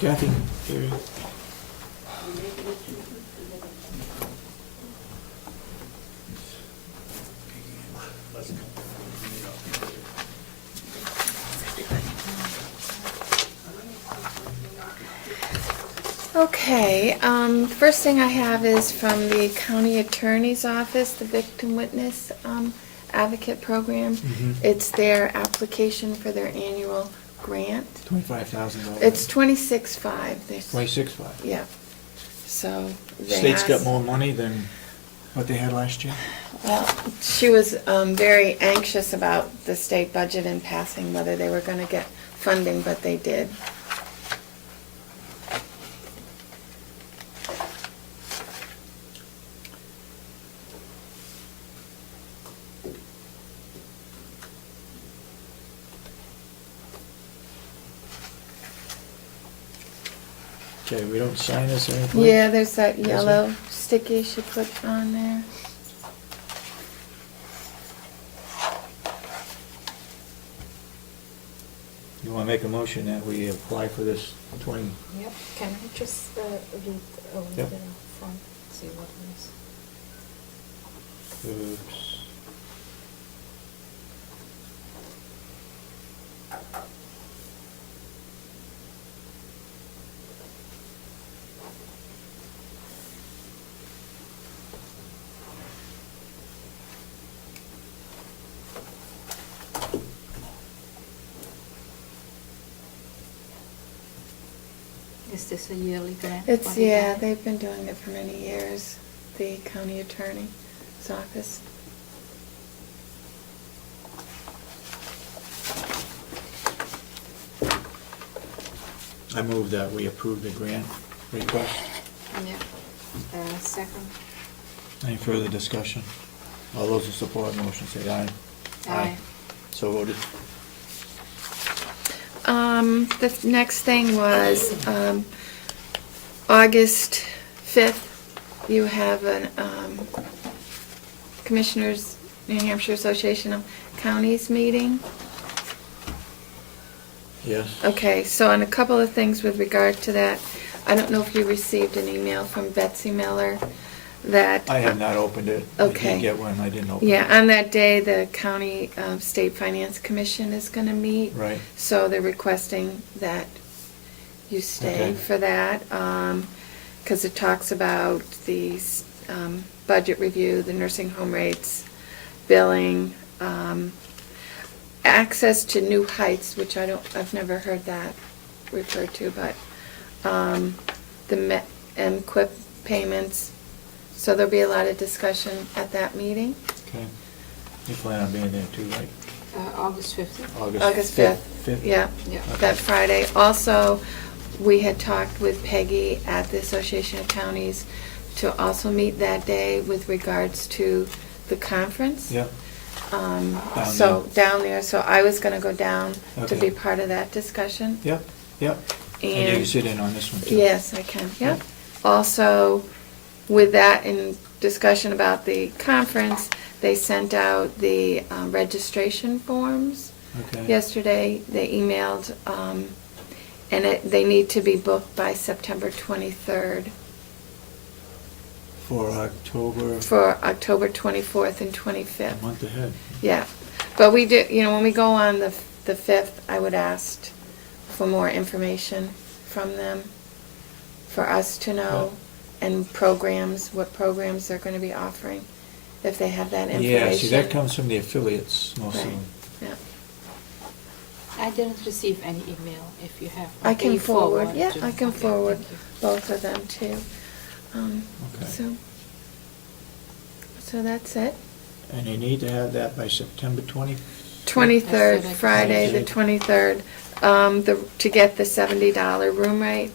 Kathy, Gary. Okay, first thing I have is from the county attorney's office, the victim witness advocate program. Mhm. It's their application for their annual grant. $25,000. It's 26.5. 26.5. Yeah. So they State's got asked- more money than what they had last year? Well, she was very anxious about the state budget and passing whether they were going to get funding, but they did. Okay, we don't sign this or anything? Yeah, there's that Is yellow sticky she put on there. You wanna make a motion that we apply for this 20? Yep, can I just read over Yep. the front, see what it is? Oops. Is this a yearly grant? It's, What is yeah, it? they've been doing it for many years, the county attorney's office. I move that we approve the grant request. Yeah, second. Any further discussion? All those who support the motion say aye. Aye. So voted. The next thing was, August 5th, you have an, Commissioners, New Hampshire Association of Counties meeting. Yes? Okay, so on a couple of things with regard to that, I don't know if you received an email from Betsy Miller that. I have not opened it. I Okay. did get one, I didn't open it. Yeah, on that day, the County State Finance Commission is gonna meet. Right. So they're requesting that you stay Okay. for that, because it talks about the budget review, the nursing home rates, billing, access to new heights, which I've never heard that referred to, but the MQIP payments. So there'll be a lot of discussion at that meeting. Okay. You plan on being there too, right? August 5th. August 5th. Fifth? Yeah, Yeah. that Friday. Also, we had talked with Peggy at the Association of Counties to also meet that day with regards to the conference. Yeah. Down there, so I was gonna go down to Okay. be part of that discussion. Yep, yep. And you can sit in on this one too. Yes, I can, yep. Yep. Also, with that in discussion about the conference, they sent out the registration forms. Okay. Yesterday, they emailed, and they need to be booked by September 23rd For October, for October 24th and a 25th. month ahead. Yeah, but we do, when we go on the 5th, I would ask for more information from them, for us to know, and programs, what programs they're gonna be offering, if they have that information. Yeah, see, that comes from the affiliates, most of Right. them. Yeah. I didn't receive any email, if you have. I can you forward, yeah, to- I can okay, forward thank you. both of them too. Okay. So that's it. And you need to have that by September 20? 23rd, That's Friday, the Okay. 23rd, to get the $70 room rate.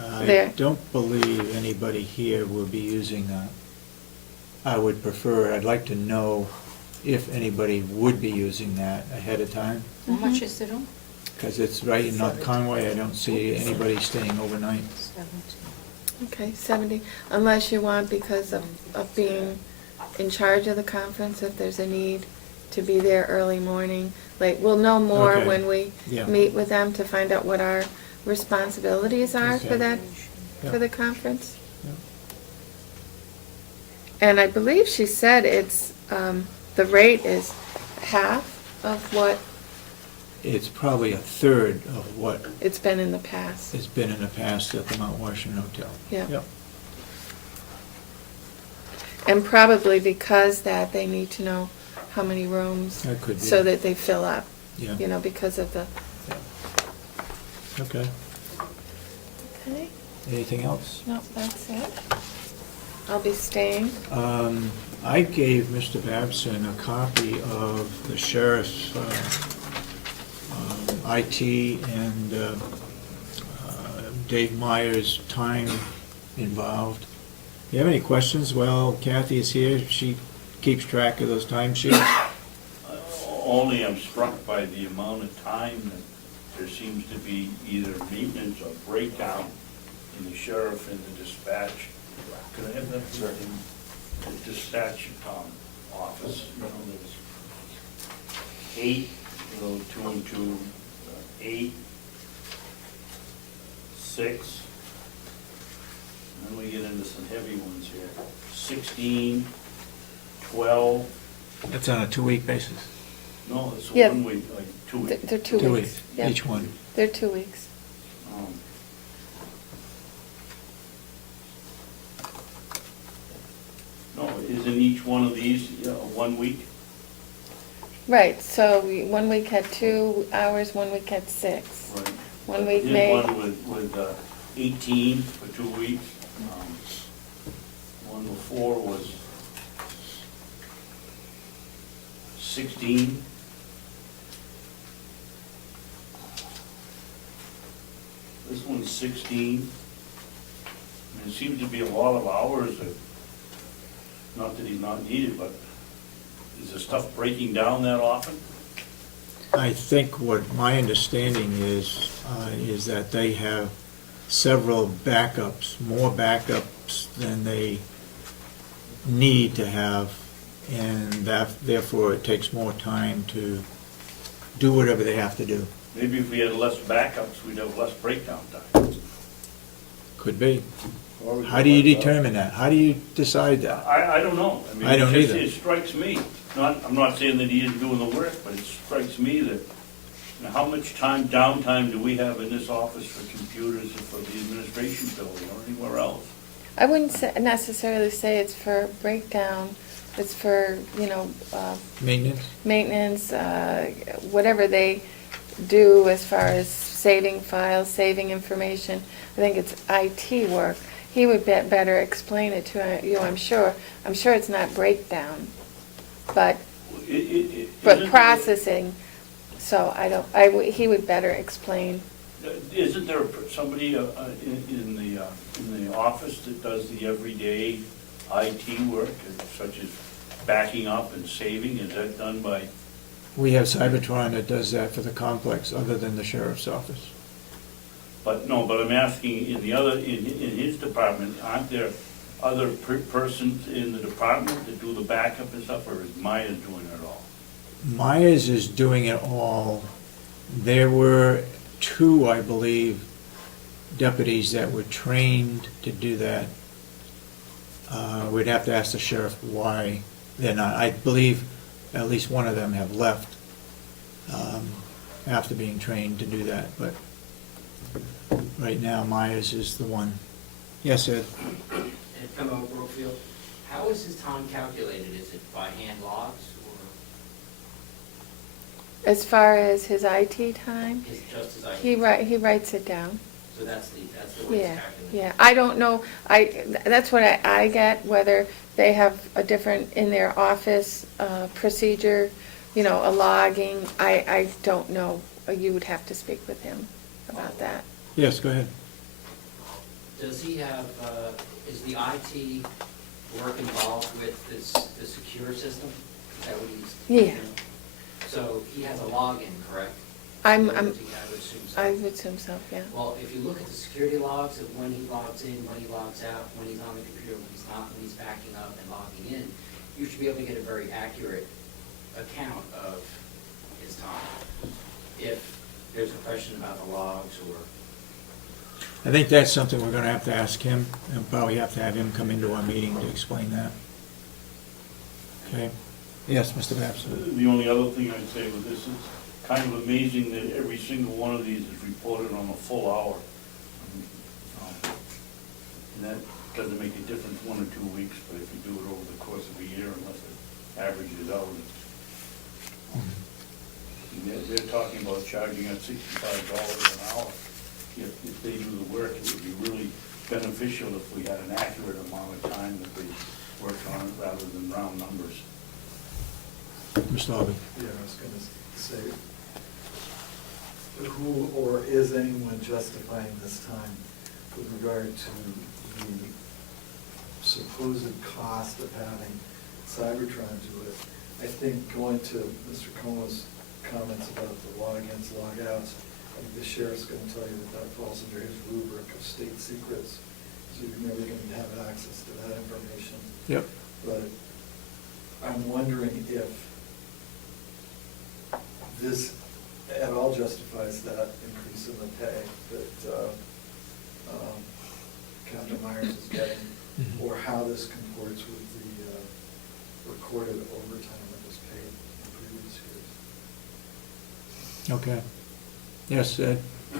I There. don't believe anybody here will be using that. I would prefer, I'd like to know if anybody would be using that ahead of time, How much Mhm. is the room? because it's right in North Conway. I don't see anybody staying overnight. 17. Okay, 70, unless you want, because of being in charge of the conference, if there's a need to be there early morning. Like, we'll know more Okay. when we Yeah. meet with them to find out what our responsibilities are for Okay. that, Yeah. for the conference. Yeah. And I believe she said it's, the rate is half of what It's probably a third of what it's been in the past. has been in the past at the Mount Washington Hotel. Yeah. Yep. And probably because that, they need to know how many rooms. That could be. So that they fill up. Yeah. You know, because of the, Yeah. Okay. okay, Anything else? no, that's it. I'll be staying. I gave Mr. Babson a copy of the sheriff's IT and Dave Meyer's time involved. You have any questions? Well, Kathy is here. She keeps track of those time sheets. Only I'm struck by the amount of time that there seems to be either maintenance or breakdown in the sheriff and the dispatch. Could I have that in the dispatch office? You know, there's 8, 2 and 2, 8, 6. And then we get into some heavy ones here. 16, 12. That's on a 2-week basis. No, it's Yeah. 1 week, like 2 weeks. They're 2 2 weeks. weeks, Yeah. each one. They're 2 weeks. Um, No, isn't each one of these 1 week? Right, so 1 week had 2 hours, 1 week had 6. Right. 1 week Here's made, one with 18 for 2 weeks. One before was 16. This one's 16. I mean, it seems to be a lot of hours, not that he's not needed, but is the stuff breaking down that often? I think what my understanding is that they have several backups, more backups than they need to have, and that therefore it takes more time to do whatever they have to do. Maybe if we had less backups, we'd have less breakdown time. Could be. Or we How could do you let, determine that? How do you decide that? I don't know. mean, I don't it just- either. It strikes me, I'm not saying that he isn't doing the work, but it strikes me that, how much downtime do we have in this office for computers or for the administration building or anywhere else? I wouldn't necessarily say it's for breakdown, it's for, Maintenance? maintenance, whatever they do as far as saving files, saving information. I think it's IT work. He would better explain it to you, I'm sure. I'm sure it's not breakdown, but Isn't there- processing. So he would better explain. Isn't there somebody in the office that does the everyday IT work, such as backing up and saving? Is that done by? We have Cybertron that does that for the complex, other than the sheriff's office. But I'm asking, in his department, aren't there other persons in the department that do the backup and stuff, or is Maya doing it all? Myers is doing it all. There were 2, I believe, deputies that were trained to do that. We'd have to ask the sheriff why they're not. I believe at least one of them have left after being trained to do that, but right now Myers is the one. Yes, Ed? Ed Camo, Brookfield. How is his time calculated? Is it by hand logs or As far as his IT time, is it just as I? he writes it down. So that's the way it's Yeah, calculated? yeah. I don't know, that's what I get, whether they have a different, in their office, procedure, a logging. I don't know. You would have to speak with him about that. Yes, go ahead. Does he have, is the IT work involved with the secure system? Is that what he's? Yeah. So he has a login, correct? I I would assume so. would assume so, yeah. Well, if you look at the security logs of when he logs in, when he logs out, when he's on the computer, when he's not, when he's backing up and logging in, you should be able to get a very accurate account of his time. If there's a question about the logs or I think that's something we're gonna have to ask him, and probably have to have him come into our meeting to explain that. Okay? Yes, Mr. Babson? The only other thing I'd say with this is kind of amazing that every single one of these is reported on a full hour. And that doesn't make a difference 1 or 2 weeks, but if you do it over the course of a year, unless it averages out, they're talking about charging at $65 an hour. If they do the work, it would be really beneficial if we had an accurate amount of time that they worked on it rather than round numbers. Mr. Harvey? Yeah, I was gonna say, who or is anyone justifying this time with regard to the supposed cost of having Cybertron do it? I think going to Mr. Como's comments about the log-ins, log-outs, I think the sheriff's gonna tell you that that falls under his rubric of state secrets, so you're never gonna have access to that information. Yep. But I'm wondering if this at all justifies that increase in the pay that Captain Myers is getting, Mhm. or how this comports with the recorded overtime that was paid in previous years. Okay. Yes, Ed? To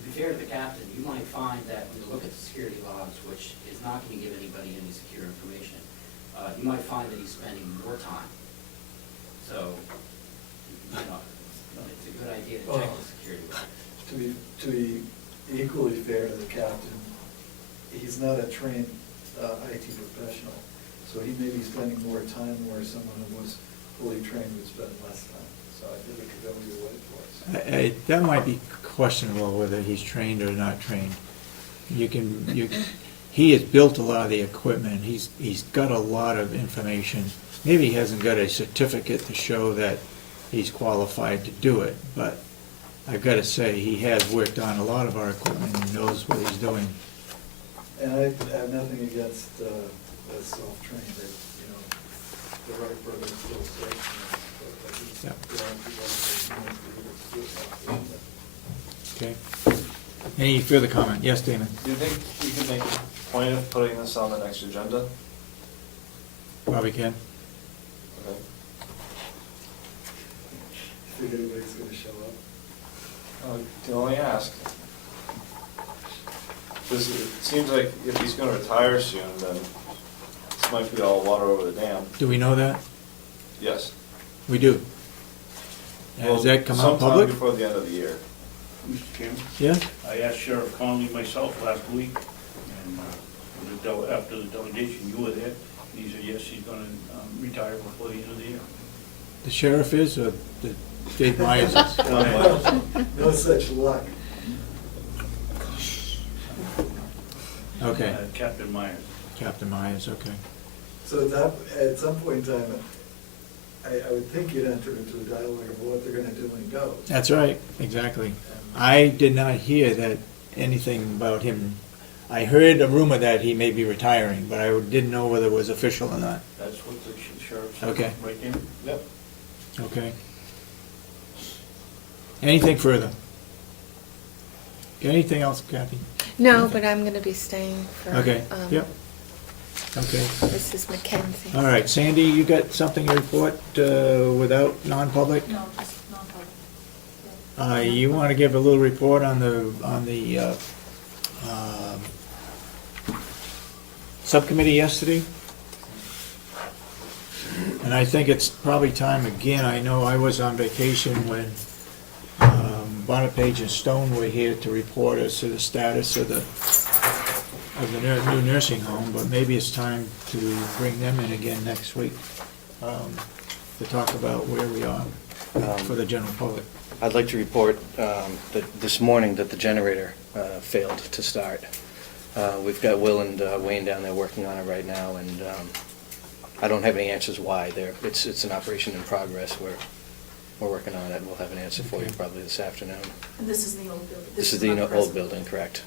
be fair to the captain, you might find that when you look at the security logs, which is not going to give anybody any secure information, you might find that he's spending more time. So, you know, it's a good idea to check the security logs. To be equally fair to the captain, he's not a trained IT professional, so he may be spending more time where someone who was fully trained would spend less time. So I think it could go either way for us. That might be questionable whether he's trained or not trained. He has built a lot of the equipment, he's got a lot of information. Maybe he hasn't got a certificate to show that he's qualified to do it, but I've got to say, he has worked on a lot of our equipment and knows what he's doing. And I have nothing against the self-trained, that, you know, the right brother still says, but I think Yeah. there are people that are able to do something. Okay? Any further comment? Yes, Damon? Do you think you could make a point of putting this on the next agenda? Probably can. Okay. Think anybody's gonna show up? You can only ask. Because it seems like if he's gonna retire soon, then this might be all water over the dam. Do we know that? Yes. We do. Has that come out Sometime public? before the end of the year. Mr. Chairman? Yeah? I asked Sheriff Conley myself last week, and after the delegation, you were there, and he said, yes, he's gonna retire before the end of the year. The sheriff is, or the Dave Myers is? No such luck. Okay, Captain Myers. Captain Myers, okay. So at some point in time, I would think you'd enter into a dialogue of what they're gonna do when he goes. That's right, exactly. I did not hear that, anything about him. I heard a rumor that he may be retiring, but I didn't know whether it was official or not. That's what the sheriff said. Okay. Right there. Yep. Okay. Anything further? Anything else, Kathy? No, but I'm gonna be staying for. Okay, yep. Okay. This is Mackenzie. All right, Sandy, you got something to report without non-public? No, just non-public. You want to give a little report on the subcommittee yesterday? And I think it's probably time again. I know I was on vacation when Bonapage and Stone were here to report us to the status of the new nursing home, but maybe it's time to bring them in again next week to talk about where we are for the general public. I'd like to report that this morning that the generator failed to start. We've got Will and Wayne down there working on it right now, and I don't have any answers why. It's an operation in progress. We're working on it. We'll have an answer for you probably this afternoon. And this is the old building? This is not the old present? building, correct?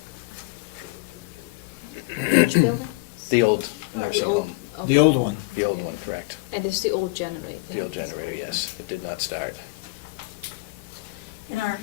Which building? The old Oh, nursing the old- home. okay. The old one. The old one, correct. And it's the old generator? The old generator, yes. It did not start. In our